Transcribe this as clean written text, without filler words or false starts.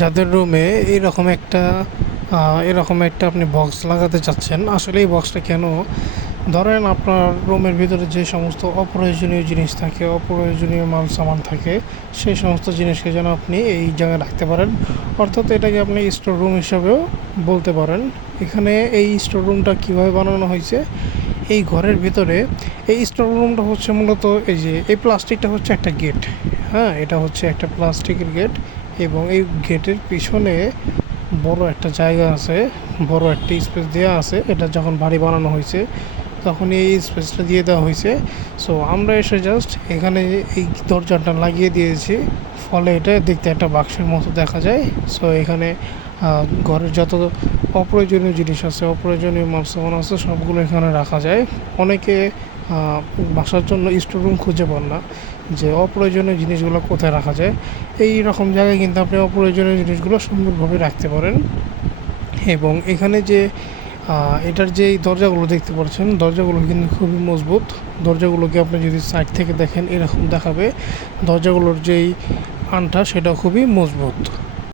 যাদের রুমে এরকম একটা আপনি বক্স লাগাতে চাচ্ছেন, আসলে এই বক্সটা কেন, ধরেন আপনার রুমের ভিতরে যে সমস্ত অপ্রয়োজনীয় জিনিস থাকে, অপ্রয়োজনীয় মাল সামান থাকে, সেই সমস্ত জিনিসকে যেন আপনি এই জায়গায় রাখতে পারেন। অর্থাৎ এটাকে আপনি স্টোর রুম হিসাবেও বলতে পারেন। এখানে এই স্টোর রুমটা কীভাবে বানানো হয়েছে, এই ঘরের ভিতরে এই স্টোর রুমটা হচ্ছে মূলত এই যে এই প্লাস্টিকটা হচ্ছে একটা গেট। হ্যাঁ, এটা হচ্ছে একটা প্লাস্টিকের গেট, এবং এই গেটের পিছনে বড় একটা জায়গা আছে, বড় একটা স্পেস দেওয়া আছে। এটা যখন বাড়ি বানানো হয়েছে তখন এই স্পেসটা দিয়ে দেওয়া হয়েছে। সো আমরা এসে জাস্ট এখানে এই দরজাটা লাগিয়ে দিয়েছি, ফলে এটা দেখতে একটা বাক্সের মতো দেখা যায়। সো এখানে ঘরের যত অপ্রয়োজনীয় জিনিস আছে, অপ্রয়োজনীয় মাল সামান আছে, সবগুলো এখানে রাখা যায়। অনেকে বাসার জন্য স্টোর রুম খুঁজে পান না, যে অপ্রয়োজনীয় জিনিসগুলো কোথায় রাখা যায়। এই রকম জায়গায় কিন্তু আপনি অপ্রয়োজনীয় জিনিসগুলো সুন্দরভাবে রাখতে পারেন। এবং এখানে যে এটার যেই দরজাগুলো দেখতে পাচ্ছেন, দরজাগুলো কিন্তু খুবই মজবুত। দরজাগুলোকে আপনি যদি সাইড থেকে দেখেন এরকম দেখাবে, দরজাগুলোর যেই আনটা সেটা খুবই মজবুত।